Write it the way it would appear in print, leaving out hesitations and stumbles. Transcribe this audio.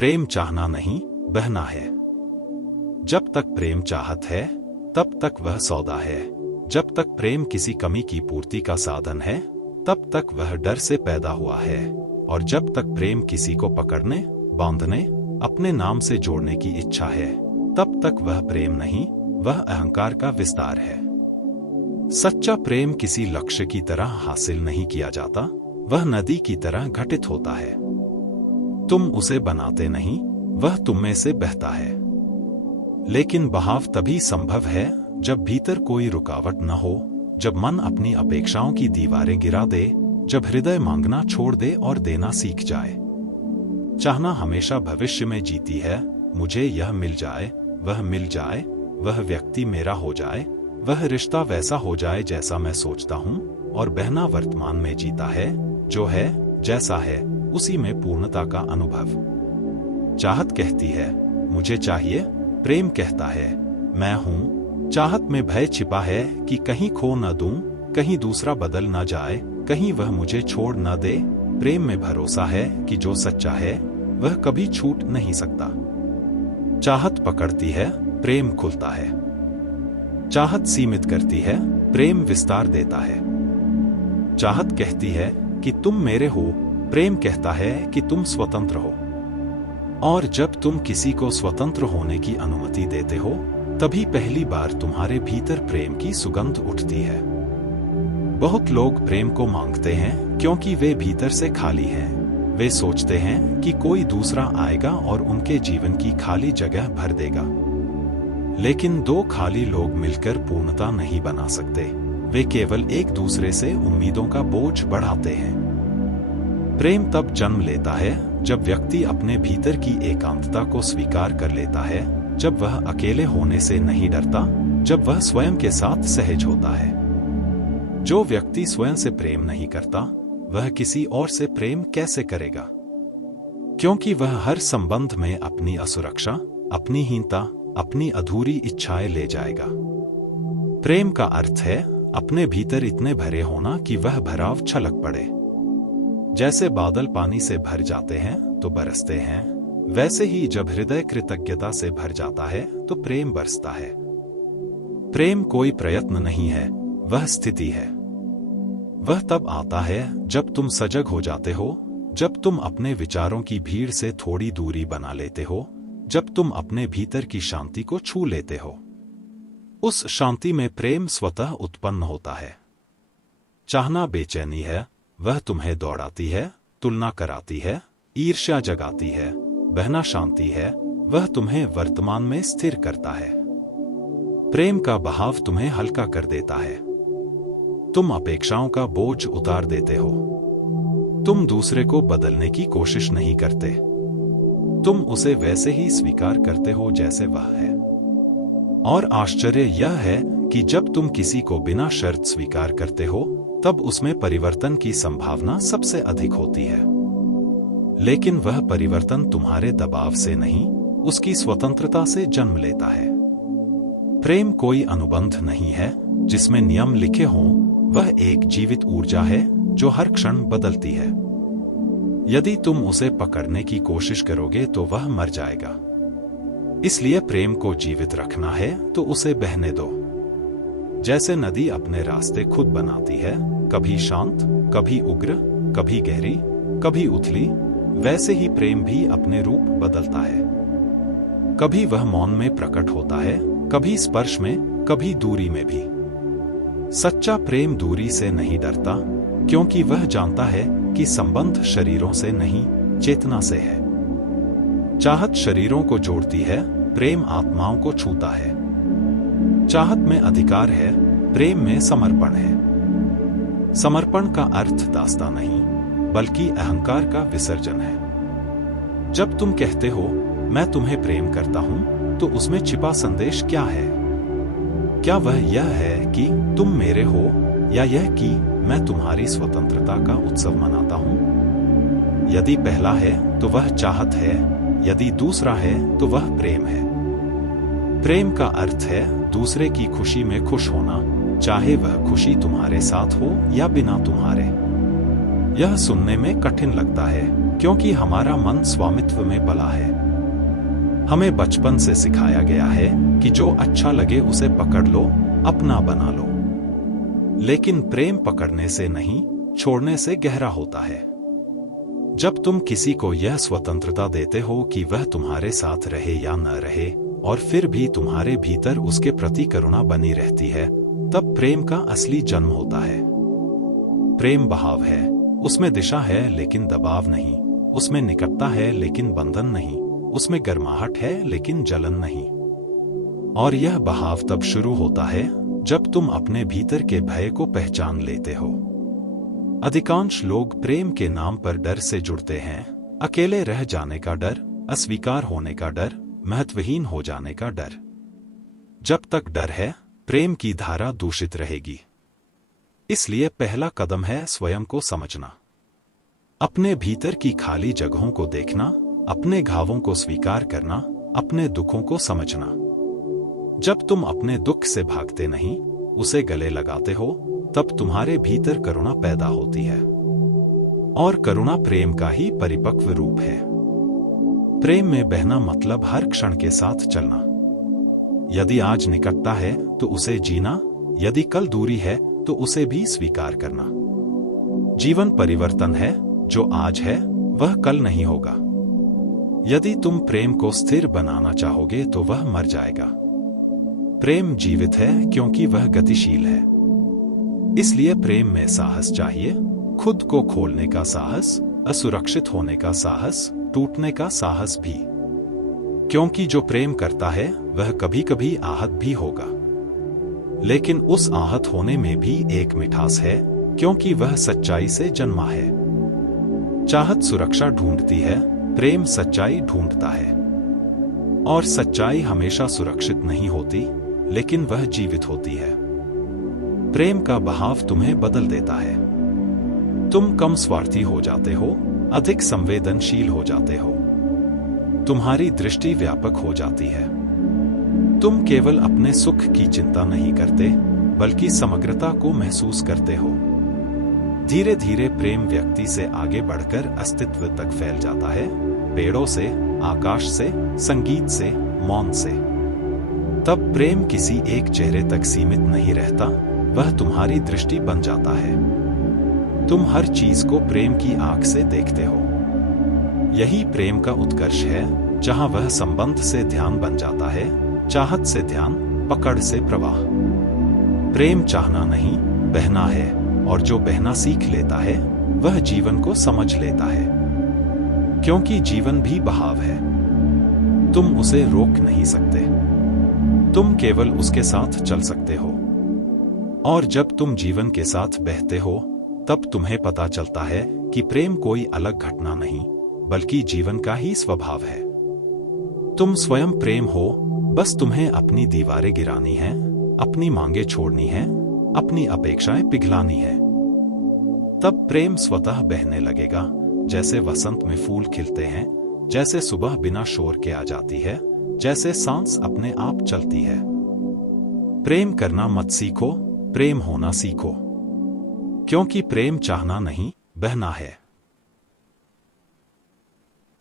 प्रेम चाहना नहीं, बहना है। जब तक प्रेम चाहत है, तब तक वह सौदा है। जब तक प्रेम किसी कमी की पूर्ति का साधन है, तब तक वह डर से पैदा हुआ है। और जब तक प्रेम किसी को पकड़ने, बांधने, अपने नाम से जोड़ने की इच्छा है, तब तक वह प्रेम नहीं, वह अहंकार का विस्तार है। सच्चा प्रेम किसी लक्ष्य की तरह हासिल नहीं किया जाता, वह नदी की तरह घटित होता है। तुम उसे बनाते नहीं, वह तुम में से बहता है। लेकिन बहाव तभी संभव है जब भीतर कोई रुकावट न हो, जब मन अपनी अपेक्षाओं की दीवारें गिरा दे, जब हृदय मांगना छोड़ दे और देना सीख जाए। चाहना हमेशा भविष्य में जीती है, मुझे यह मिल जाए, वह मिल जाए, वह व्यक्ति मेरा हो जाए, वह रिश्ता वैसा हो जाए जैसा मैं सोचता हूँ। और बहना वर्तमान में जीता है, जो है, जैसा है, उसी में पूर्णता का अनुभव। चाहत कहती है मुझे चाहिए, प्रेम कहता है मैं हूं। चाहत में भय छिपा है कि कहीं खो न दूं, कहीं दूसरा बदल न जाए, कहीं वह मुझे छोड़ न दे। प्रेम में भरोसा है कि जो सच्चा है वह कभी छूट नहीं सकता। चाहत पकड़ती है, प्रेम खुलता है। चाहत सीमित करती है, प्रेम विस्तार देता है। चाहत कहती है कि तुम मेरे हो, प्रेम कहता है कि तुम स्वतंत्र हो। और जब तुम किसी को स्वतंत्र होने की अनुमति देते हो, तभी पहली बार तुम्हारे भीतर प्रेम की सुगंध उठती है। बहुत लोग प्रेम को मांगते हैं क्योंकि वे भीतर से खाली हैं। वे सोचते हैं कि कोई दूसरा आएगा और उनके जीवन की खाली जगह भर देगा। लेकिन दो खाली लोग मिलकर पूर्णता नहीं बना सकते, वे केवल एक दूसरे से उम्मीदों का बोझ बढ़ाते हैं। प्रेम तब जन्म लेता है जब व्यक्ति अपने भीतर की एकांतता को स्वीकार कर लेता है, जब वह अकेले होने से नहीं डरता, जब वह स्वयं के साथ सहज होता है। जो व्यक्ति स्वयं से प्रेम नहीं करता, वह किसी और से प्रेम कैसे करेगा? क्योंकि वह हर संबंध में अपनी असुरक्षा, अपनी हीनता, अपनी अधूरी इच्छाएं ले जाएगा। प्रेम का अर्थ है अपने भीतर इतने भरे होना कि वह भराव छलक पड़े। जैसे बादल पानी से भर जाते हैं तो बरसते हैं, वैसे ही जब हृदय कृतज्ञता से भर जाता है तो प्रेम बरसता है। प्रेम कोई प्रयत्न नहीं है, वह स्थिति है। वह तब आता है जब तुम सजग हो जाते हो, जब तुम अपने विचारों की भीड़ से थोड़ी दूरी बना लेते हो, जब तुम अपने भीतर की शांति को छू लेते हो। उस शांति में प्रेम स्वतः उत्पन्न होता है। चाहना बेचैनी है, वह तुम्हें दौड़ाती है, तुलना कराती है, ईर्ष्या जगाती है। बहना शांति है, वह तुम्हें वर्तमान में स्थिर करता है। प्रेम का बहाव तुम्हें हल्का कर देता है। तुम अपेक्षाओं का बोझ उतार देते हो। तुम दूसरे को बदलने की कोशिश नहीं करते, तुम उसे वैसे ही स्वीकार करते हो जैसे वह है। और आश्चर्य यह है कि जब तुम किसी को बिना शर्त स्वीकार करते हो, तब उसमें परिवर्तन की संभावना सबसे अधिक होती है। लेकिन वह परिवर्तन तुम्हारे दबाव से नहीं, उसकी स्वतंत्रता से जन्म लेता है। प्रेम कोई अनुबंध नहीं है जिसमें नियम लिखे हों, वह एक जीवित ऊर्जा है जो हर क्षण बदलती है। यदि तुम उसे पकड़ने की कोशिश करोगे तो वह मर जाएगा। इसलिए प्रेम को जीवित रखना है तो उसे बहने दो। जैसे नदी अपने रास्ते खुद बनाती है, कभी शांत, कभी उग्र, कभी गहरी, कभी उथली, वैसे ही प्रेम भी अपने रूप बदलता है। कभी वह मौन में प्रकट होता है, कभी स्पर्श में, कभी दूरी में भी। सच्चा प्रेम दूरी से नहीं डरता, क्योंकि वह जानता है कि संबंध शरीरों से नहीं, चेतना से है। चाहत शरीरों को जोड़ती है, प्रेम आत्माओं को छूता है। चाहत में अधिकार है, प्रेम में समर्पण है। समर्पण का अर्थ दास्ता नहीं, बल्कि अहंकार का विसर्जन है। जब तुम कहते हो मैं तुम्हें प्रेम करता हूं, तो उसमें छिपा संदेश क्या है? क्या वह यह है कि तुम मेरे हो, या यह कि मैं तुम्हारी स्वतंत्रता का उत्सव मनाता हूं? यदि पहला है तो वह चाहत है, यदि दूसरा है तो वह प्रेम है। प्रेम का अर्थ है दूसरे की खुशी में खुश होना, चाहे वह खुशी तुम्हारे साथ हो या बिना तुम्हारे। यह सुनने में कठिन लगता है, क्योंकि हमारा मन स्वामित्व में पला है। हमें बचपन से सिखाया गया है कि जो अच्छा लगे उसे पकड़ लो, अपना बना लो। लेकिन प्रेम पकड़ने से नहीं, छोड़ने से गहरा होता है। जब तुम किसी को यह स्वतंत्रता देते हो कि वह तुम्हारे साथ रहे या न रहे, और फिर भी तुम्हारे भीतर उसके प्रति करुणा बनी रहती है, तब प्रेम का असली जन्म होता है। प्रेम बहाव है, उसमें दिशा है लेकिन दबाव नहीं, उसमें निकटता है लेकिन बंधन नहीं, उसमें गर्माहट है लेकिन जलन नहीं। और यह बहाव तब शुरू होता है जब तुम अपने भीतर के भय को पहचान लेते हो। अधिकांश लोग प्रेम के नाम पर डर से जुड़ते हैं, अकेले रह जाने का डर, अस्वीकार होने का डर, महत्वहीन हो जाने का डर। जब तक डर है, प्रेम की धारा दूषित रहेगी। इसलिए पहला कदम है स्वयं को समझना, अपने भीतर की खाली जगहों को देखना, अपने घावों को स्वीकार करना, अपने दुखों को समझना। जब तुम अपने दुख से भागते नहीं, उसे गले लगाते हो, तब तुम्हारे भीतर करुणा पैदा होती है। और करुणा प्रेम का ही परिपक्व रूप है। प्रेम में बहना मतलब हर क्षण के साथ चलना। यदि आज निकटता है तो उसे जीना, यदि कल दूरी है तो उसे भी स्वीकार करना। जीवन परिवर्तन है, जो आज है वह कल नहीं होगा। यदि तुम प्रेम को स्थिर बनाना चाहोगे तो वह मर जाएगा। प्रेम जीवित है क्योंकि वह गतिशील है। इसलिए प्रेम में साहस चाहिए, खुद को खोलने का साहस, असुरक्षित होने का साहस, टूटने का साहस भी। क्योंकि जो प्रेम करता है वह कभी कभी आहत भी होगा, लेकिन उस आहत होने में भी एक मिठास है, क्योंकि वह सच्चाई से जन्मा है। चाहत सुरक्षा ढूंढती है, प्रेम सच्चाई ढूंढता है। और सच्चाई हमेशा सुरक्षित नहीं होती, लेकिन वह जीवित होती है। प्रेम का बहाव तुम्हें बदल देता है। तुम कम स्वार्थी हो जाते हो, अधिक संवेदनशील हो जाते हो। तुम्हारी दृष्टि व्यापक हो जाती है। तुम केवल अपने सुख की चिंता नहीं करते, बल्कि समग्रता को महसूस करते हो। धीरे धीरे प्रेम व्यक्ति से आगे बढ़कर अस्तित्व तक फैल जाता है, पेड़ों से, आकाश से, संगीत से, मौन से। तब प्रेम किसी एक चेहरे तक सीमित नहीं रहता, वह तुम्हारी दृष्टि बन जाता है। तुम हर चीज को प्रेम की आंख से देखते हो। यही प्रेम का उत्कर्ष है, जहां वह संबंध से ध्यान बन जाता है, चाहत से ध्यान, पकड़ से प्रवाह। प्रेम चाहना नहीं, बहना है, और जो बहना सीख लेता है वह जीवन को समझ लेता है। क्योंकि जीवन भी बहाव है, तुम उसे रोक नहीं सकते, तुम केवल उसके साथ चल सकते हो। और जब तुम जीवन के साथ बहते हो, तब तुम्हें पता चलता है कि प्रेम कोई अलग घटना नहीं, बल्कि जीवन का ही स्वभाव है। तुम स्वयं प्रेम हो, बस तुम्हें अपनी दीवारें गिरानी है, अपनी मांगे छोड़नी है, अपनी अपेक्षाएं पिघलानी है। तब प्रेम स्वतः बहने लगेगा, जैसे वसंत में फूल खिलते हैं, जैसे सुबह बिना शोर के आ जाती है, जैसे सांस अपने आप चलती है। प्रेम करना मत सीखो, प्रेम होना सीखो। क्योंकि प्रेम चाहना नहीं, बहना है।